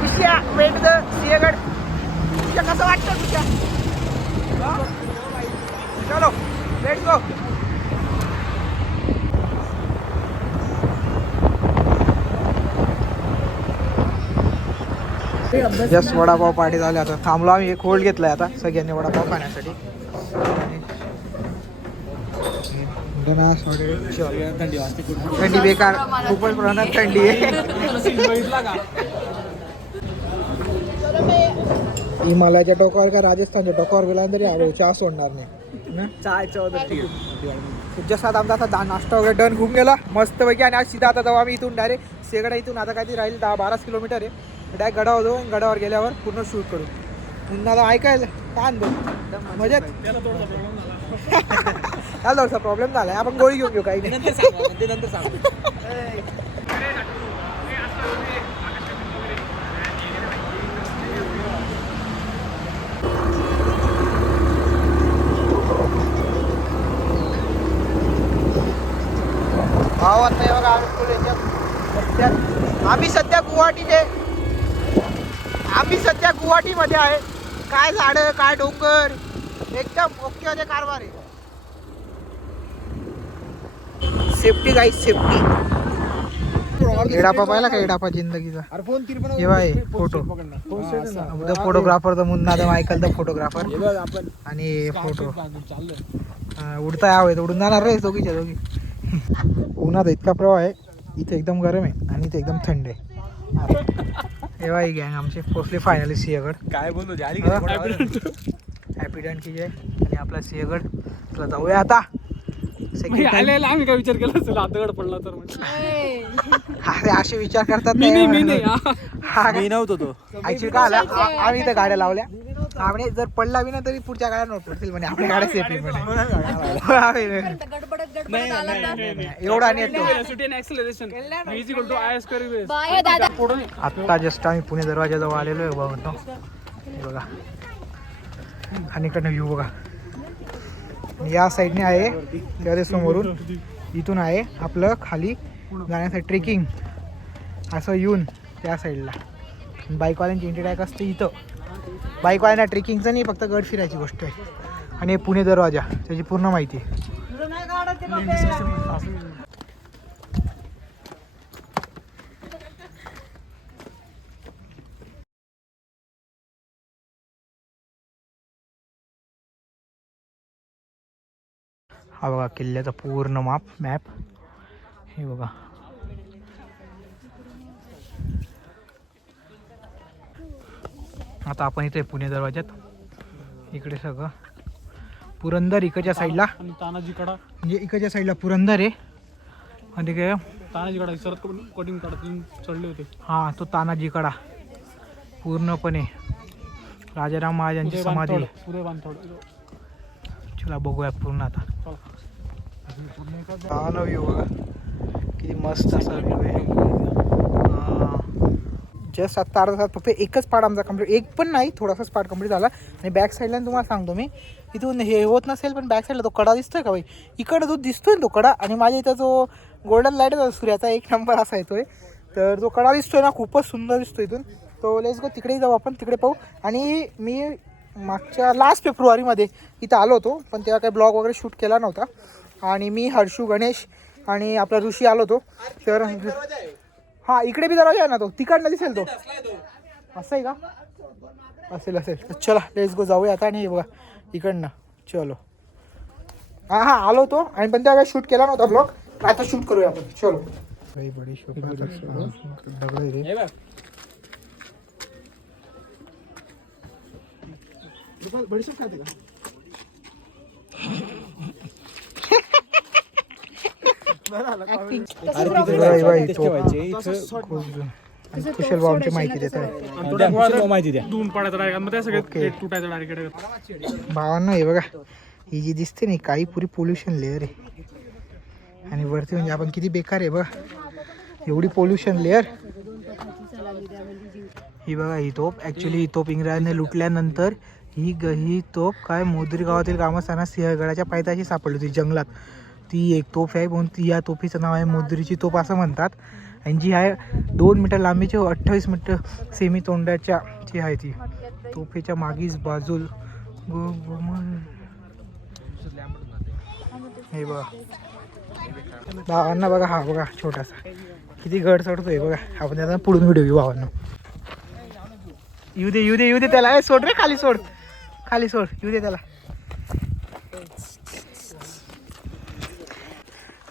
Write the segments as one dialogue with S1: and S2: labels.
S1: तुझ्या weight the Sinhagad. तुझ्या कसं वाटतं तुझ्या? चलो let's go just vada pav party झाली. आता थांबलो आम्ही एक होल्ड घेतलाय आता सगळ्यांनी वडापाव खाण्यासाठी. वगैरे थंडी बेकार. खूपच प्रमाणात थंडी आहे. हिमालयाच्या टोकावर का राजस्थानच्या टोकावर गेला तरी आलो चहा सोडणार नाही. ना? जसं आता आमचा आता नाश्ता वगैरे डन होऊन गेला. मस्तपैकी आणि आज सीधा आता जाऊ आम्ही इथून डायरेक्ट सेगडा इथून आता काहीतरी राहील दहा बाराच किलोमीटर आहे. डायरेक्ट गडावर जाऊ गडावर गेल्यावर पूर्ण शूट करू. पुन्हा आता ऐकायला. काय दो मजेत. त्याला थोडासा प्रॉब्लेम झालाय. आपण गोळी घेऊन घेऊ काही. नाही भाव आता हे बघा आम्ही full याच्यात रस्त्यात. आम्ही सध्या गुवाहाटीचे आम्ही सध्या गुवाहाटीमध्ये आहे. काय झाडं काय डोंगर? एकदम ओके मध्ये कारभार आहे. सेफ्टी गाई सेफ्टी एडापा पाहिला का एडापा जिंदगीचा? हे photo the photographer the Munna the Michael the photographer
S2: आपण
S1: आणि फोटो
S2: चाललं
S1: उडता यावेत उडून जाणार रे दोघीच्या दोघी. उन्हात इतका प्रवाह आहे इथे एकदम गरम आहे आणि इथे एकदम थंड आहे. तेव्हा ही गँग आमचे पोचले फायनली सिंहगड
S2: काय बोलतो
S1: की जय आणि आपला सिंहगड. चला जाऊया आता. Time.
S3: आलेला आम्ही काय विचार केला असेल? हातगड पडला तर म्हणजे.
S1: अरे असे विचार करतात
S3: मी नाही मी नाही हा.
S1: हा.
S2: मी नव्हतो तो.
S1: ऍक्च्युली काय आला? आम्ही इथं गाड्या लावल्या. आम्ही जर पडला बी ना तरी पुढच्या गाड्या पडतील म्हणे. आपल्या गाड्या आम्ही नाही. एवढा
S3: base.
S1: आत्ता जस्ट आम्ही पुणे दरवाजाजवळ आलेलो आहे बघतो हे बघा. आणि इकडनं व्ह्यू बघा. या साईडने आहे त्या समोरून इथून आहे आपलं खाली जाण्यासाठी ट्रेकिंग असं येऊन त्या साईडला बाईकवाल्यांची इंटरटॅक असते इथं. बाईकवाल्यांना ट्रेकिंगचं नाही फक्त गड फिरायची गोष्ट आहे. आणि पुणे दरवाजा त्याची पूर्ण माहिती आहे. हा बघा किल्ल्याचा पूर्ण माप मॅप हे बघा. आता आपण इथे पुणे दरवाज्यात. इकडे सगळं. पुरंदर इकडच्या साईडला.
S3: तानाजी कडा
S1: म्हणजे इकडच्या साईडला पुरंदर आहे. आणि काय?
S3: तानाजी कडा सरत कटिंग काढून चढले होते.
S1: हा तो तानाजी कडा पूर्णपणे. राजाराम महाराजांची समाधी. चला बघूया पूर्ण आता.
S3: चला.
S1: हा किती मस्त असा व्ह्यू आहे. जस्ट आत्ता अर्धा तास फक्त एकच पार्ट आमचा कंप्लीट एक पण नाही थोडासाच पार्ट कंप्लीट झाला. आणि बॅक साईडला तुम्हाला सांगतो मी इथून हे होत नसेल पण बॅक साईडला तो कडा दिसतोय का भाई इकडं तो दिसतोय ना तो कडा आणि माझ्या इथं जो गोल्डन लाइट आहे सूर्याचा एक नंबर असा येतोय. तर जो कडा दिसतोय ना खूपच सुंदर दिसतो इथून. तो लेस गो तिकडेही जाऊ आपण तिकडे पाहू. आणि मी मागच्या लास्ट फेब्रुवारीमध्ये इथं आलो होतो पण तेव्हा काही ब्लॉग वगैरे शूट केला नव्हता. आणि मी हर्षू गणेश आणि आपला ऋषी आलो होतो. तर हा इकडे बी दरवाजा आहे ना तो? तिकडनं दिसेल तो. असं आहे का? असेल असेल. तर चला लेट्स गो जाऊया आता. आणि हे बघा इकडनं. चलो. हा हा आलो होतो. आणि पण त्यावेळेस शूट केला नव्हता ब्लॉग आता शूट करूया आपण. चलो. काही बडी
S3: हे बघ.
S1: कुशल भाऊंची माहिती देत आहे
S2: माहिती द्या.
S3: धुवून पडायचं डायरेक्ट. मग ते सगळे तुटायचं डायरेक्ट
S1: भावांना हे बघा. ही जी दिसते नाही काही पुरी पोल्युशन लेअर आहे. आणि वरती म्हणजे आपण किती बेकार आहे बघा. एवढी पोल्युशन लेअर ही बघा ही तोप. ॲक्च्युली ही तोप इंग्रजांनी लुटल्यानंतर ही ग ही तोफ काय मोदरी गावातील ग्रामस्थांना सिंहगडाच्या पायथ्याशी सापडली होती. जंगलात. ती एक तोफ आहे म्हणून ती या तोफीचं नाव आहे मोदरीची तोफ असं म्हणतात. आणि जी आहे दोन मीटर लांबीची अठ्ठावीस मीटर सेमी तोंडाच्या जी आहे ती. तोफेच्या मागीच बाजूल हे बघा. भावांना बघा हा बघा छोटासा. किती गड चढतोय बघा. आपण त्याचा पुढून व्हिडिओ घेऊ भावांना. येऊ दे येऊ दे येऊ दे त्याला. सोड रे खाली सोड. खाली सोड येऊ दे त्याला.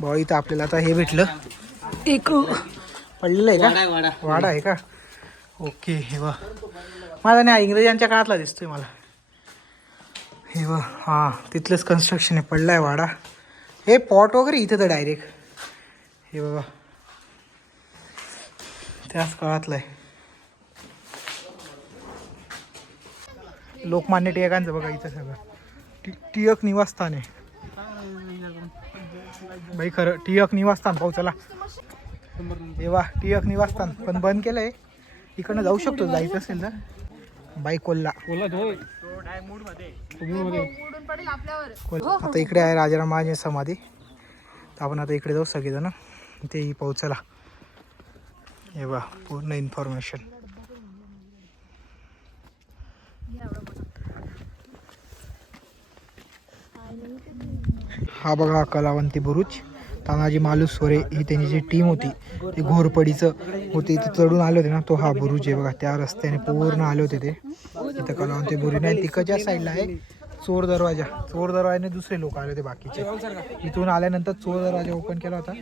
S1: भाऊ इथं आपल्याला आता हे भेटलं. एक. पडलेलं आहे का? वाडा आहे का? ओके हे बघ. मला नाही इंग्रजांच्या काळातला दिसतोय मला. हे बघ हां तिथलंच कन्स्ट्रक्शन आहे पडलाय वाडा. हे पॉट वगैरे इथं तर डायरेक्ट हे बघा. त्याच काळातलं आहे. लोकमान्य टिळकांचं बघा इथं सगळं. टिळक निवासस्थान आहे. बाई खरं टिळक निवासस्थान पाहू चला. तेव्हा टिळक निवासस्थान. पण बंद केलंय. इकडनं जाऊ शकतो जायचं असेल तर. बाई कोल्हा. कोल्हा. आता इकडे आहे राजाराम महाराज समाधी. तर आपण आता इकडे जाऊ सगळेजण. तेही पाहू चला. हे बा पूर्ण इन्फॉर्मेशन हा बघा कलावंती बुरुज तानाजी मालुसवरे ही त्यांची जी टीम होती ती घोरपडीचं होती. ते चढून आले होते ना तो हा बुरुज आहे बघा. त्या रस्त्याने पूर्ण आले होते ते. इथं कलावंती बुरुज नाही तिकडच्या साईडला आहे चोर दरवाजा. चोर दरवाजाने दुसरे लोक आले होते बाकीचे. इथून आल्यानंतर चोर दरवाजा ओपन केला होता.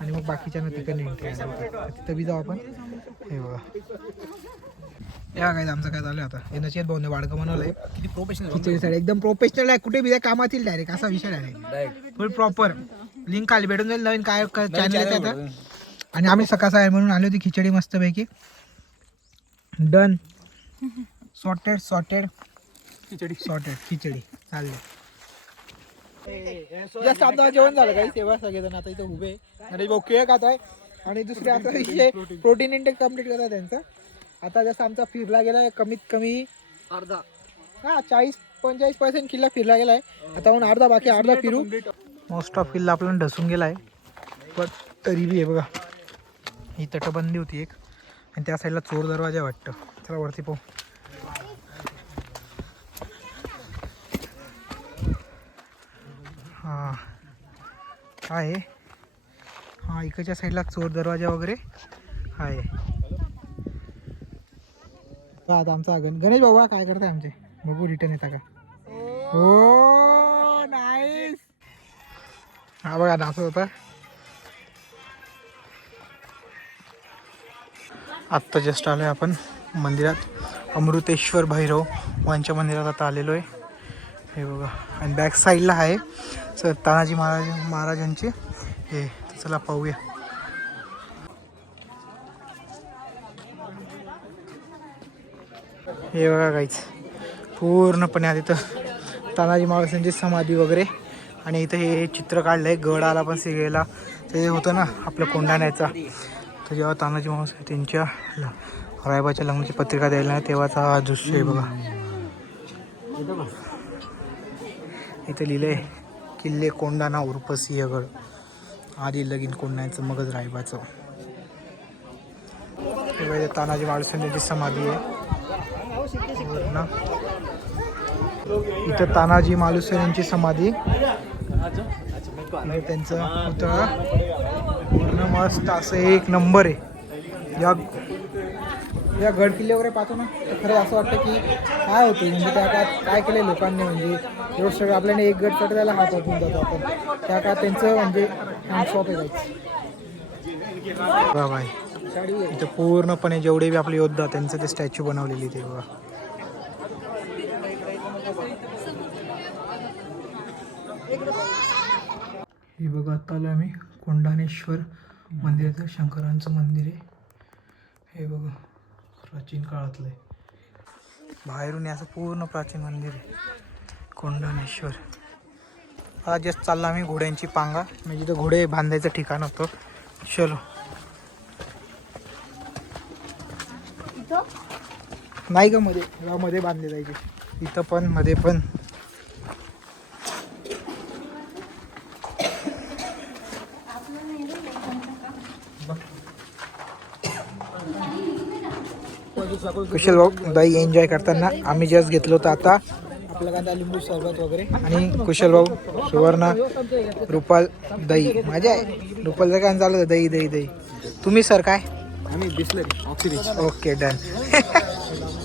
S1: आणि मग बाकीच्यांना तिकडे एंट्री आली होती. तिथं बी जाऊ आपण. हे बघा. या काय आमचं काय झालं आता? हे नचित भाऊने वाडकं बनवलंय. किती प्रोफेशनल एकदम प्रोफेशनल आहे. कुठे बी कामातील डायरेक्ट असा विषय डायरेक्ट फुल प्रॉपर लिंक खाली भेटून जाईल. नवीन काय चॅनल आहे आता. आणि आम्ही सकाळ आहे म्हणून आलो होती खिचडी मस्तपैकी. Done sorted sorted khichdi. Sorted khichdi. चालले जास्त आता जेवण झालं काही तेव्हा सगळेजण आता इथे उभे. आणि भाऊ केळ खात आहे आणि दुसरे आता विषय प्रोटीन इंटेक कंप्लीट करतात त्यांचं. आता जसं आमचा फिरला गेलाय कमीत कमी
S3: अर्धा.
S1: हा चाळीस पंचेचाळीस पर्सेंट किल्ला फिरला गेलाय. आता म्हणून अर्धा बाकी अर्धा फिरू. मोस्ट ऑफ किल्ला आपल्याला ढसून गेलाय. पण तरी बी आहे बघा. ही तटबंदी होती एक. आणि त्या साईडला चोर दरवाजा वाटतं. चला वरती पाहू. हां. काय आहे हां इकडच्या साईडला चोर दरवाजा वगैरे आहे आता आमचा गण गणेश बाबा काय करताय आमचे? बघू रिटर्न येता का? हो नाईस हा बघा नाचत होता. आत्ता जस्ट आलोय आपण मंदिरात. अमृतेश्वर भैरव यांच्या मंदिरात आता आलेलो आहे हे बघा. आणि बॅक साईडला आहे. सर तानाजी महाराज महाराजांचे हे चला पाहूया. हे बघा काहीच पूर्णपणे आता इथं तानाजी महाराजांची समाधी वगैरे आणि इथं हे चित्र काढलं आहे गड आला पण सिगेला ते होतं ना आपलं कोंडाण्याचा तर जेव्हा तानाजी महाराज त्यांच्या रायबाच्या लग्नाची पत्रिका द्यायला तेव्हाचा हा दृश्य आहे बघा. इथं लिहिलंय किल्ले कोंडाणा उर्फ सिंहगड. आधी लगीन कोंढाण्याचं मगच राहिवायचं तानाजी महाराजांची समाधी आहे. इथं तानाजी मालुसरे यांची समाधी. त्यांचं पुतळा. पूर्ण मस्त असं एक नंबर आहे. या या गड किल्ले वगैरे पाहतो ना तर खरं असं वाटतं की काय होतं म्हणजे त्या काळात काय केलं लोकांनी? म्हणजे एवढं सगळं आपल्याला एक गड चढवायला हात वाटून जातो आपण. त्या काळात त्यांचं म्हणजे हँडशॉप आहे जायचं बाय इथं पूर्णपणे जेवढे बी आपले योद्धा त्यांचं ते स्टॅच्यू बनवलेली ते बघा. हे बघा आता आलो आम्ही कोंढाणेश्वर मंदिराचं शंकरांचं मंदिर आहे. हे बघा. प्राचीन काळातलं. आहे बाहेरून असं पूर्ण प्राचीन मंदिर आहे. कोंढाणेश्वर हा जस्ट चालला आम्ही घोड्यांची पांगा. म्हणजे जिथं घोडे बांधायचं ठिकाण होतं. चलो. नाही का मध्ये. मध्ये बांधले जायचे. इथं पण मध्ये पण. कुशल भाऊ? दही एन्जॉय करताना आम्ही जस्ट घेतलो होतं आता. आपलं कांदा लिंबू सरबत वगैरे. आणि कुशल भाऊ सुवर्ण रुपाल दही. मजा आहे. रुपालचं काय चालू दही दही दही. तुम्ही सर काय?
S2: आम्ही बिसलरी ऑक्सिजन.
S1: Okay done